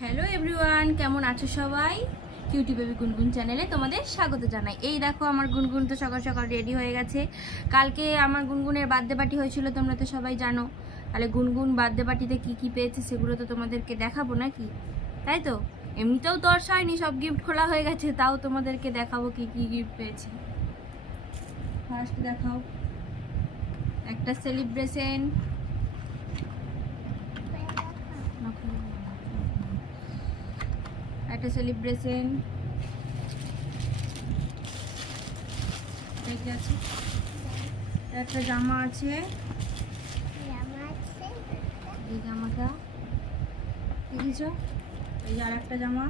Hello everyone, কেমন আছো সবাই? কিউটি বেবি গুনগুন চ্যানেলে তোমাদের স্বাগত জানাই। এই দেখো আমার গুনগুন তো সকাল সকাল রেডি হয়ে গেছে। কালকে আমার গুনগুনের বার্থডে পার্টি হয়েছিল, তোমরা তো সবাই জানো। তাহলে গুনগুন বার্থডে পার্টিতে কি কি পেয়েছে সেগুলো তো তোমাদেরকে দেখাবো নাকি, তাই তো? এমনিতেও দর্শ হয়নি, সব গিফট খোলা হয়ে গেছে, তাও তোমাদেরকে দেখাবো কি কি গিফট পেয়েছে। ফার্স্ট দেখাও একটা সেলিব্রেশন, একটা সেলিব্রেশন আছে, একটা জামা আছে, এই জামাটা দেখেছ, এই যে আর একটা জামা,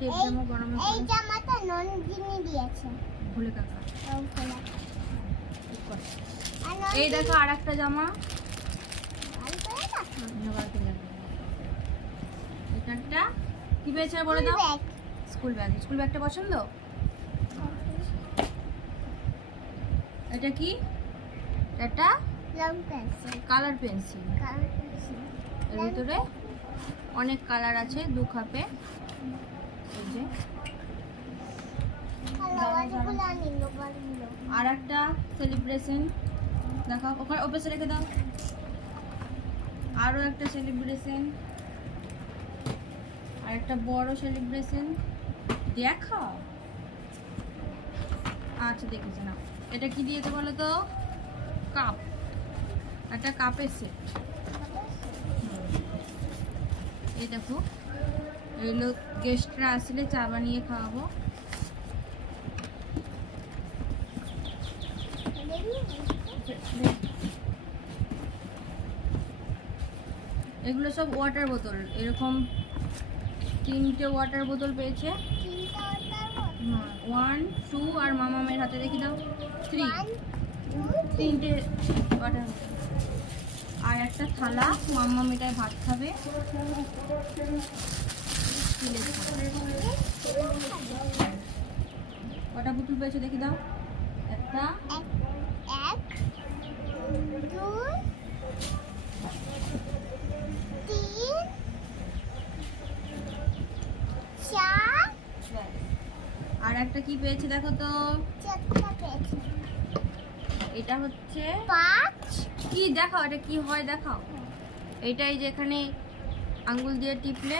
টেপ জামা গরমে এই জামাটা ননদিনী দিয়েছে, ভুলে কাকা। এই দেখো আর একটা জামা, এটা কি পেয়েছে বলে দাও? School bag. স্কুল ব্যাগটা পছন্দ? এটা কি? এটা কালার পেন্সিল। এর ভিতরে অনেক কালার আছে, দু খাপে। এই যে আর একটা সেলিব্রেশন দেখাও, ওখানে ওপাশে রেখে দাও। আরো একটা সেলিব্রেশন, আর একটা বড় সেলিব্রেশন দেখাও। আচ্ছা দেখেছি না, এটা কি দিয়েছে বলো তো? কাপ, একটা কাপের সেট। এই দেখো, এগুলো গেস্টরা আসলে চা বানিয়ে খাওয়াবো। এগুলো সব ওয়াটার বোতল, এরকম 3টে ওয়াটার বোতল পেয়েছে। 1 2 আর মামামের হাতে দেখি দাও, 3টে ওয়াটার বোতল। আর একটা থালা, মাম্মাম এটায় ভাত খাবে। কটা বোতল পেয়েছে দেখি দাও? একটা, 1 2 3 4। আর একটা কি পেয়েছে দেখো তো? 4টা পেয়েছে। এটা হচ্ছে 5। কি দেখাও, এটা কি হয় দেখাও। এইটাই যেখানে আঙ্গুল দিয়ে টিপলে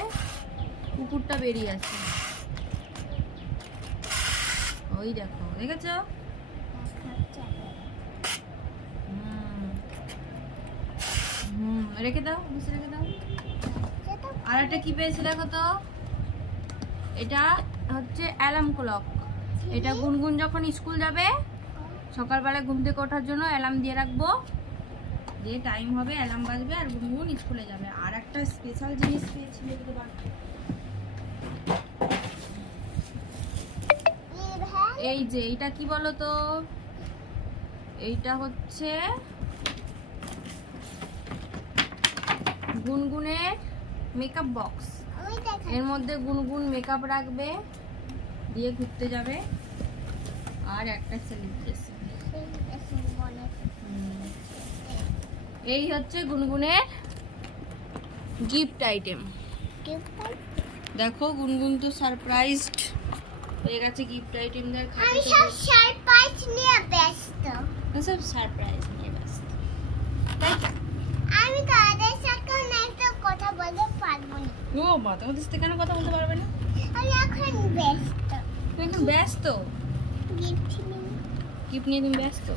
কুকুরটা বেরিয়ে আসে, ওই দেখো, দেখেছো? রেখে দাও, বসে রেখে দাও। আর একটা কি পেয়েছে দেখো তো? এটা হচ্ছে অ্যালার্ম ক্লক। এটা গুনগুন যখন স্কুল যাবে সকালবেলা ঘুম থেকে ওঠার জন্য অ্যালার্ম দিয়ে রাখবো, যে টাইম হবে অ্যালার্ম বাজবে আর গুনগুন স্কুলে যাবে। আর একটা স্পেশাল জিনিস পেয়েছি, এই যে এইটা কি বলো তো? এইটা হচ্ছে গুনগুনের মেকআপ বক্স। এর মধ্যে গুনগুন মেকআপ রাখবে, দিয়ে ঘুরতে যাবে। আর একটা সেলিব্রেশন। এই হচ্ছে গুনগুনের গিফট আইটেম। দেখো গুনগুন তো সারপ্রাইজড হয়ে গেছে গিফট আইটেম দের। আমি সব সারপ্রাইজ নিয়ে ব্যস্ত। সব সারপ্রাইজ নিয়ে ব্যস্ত, তাই তো? আমি কাদের সাথে একটা কথা বলতে পারবো না। ও মা, তোমাদের সাথে কেন কথা বলতে পারবে না? আমি এখন ব্যস্ত। তুমি এখন ব্যস্ত? গিফট নিয়ে তুমি ব্যস্ত?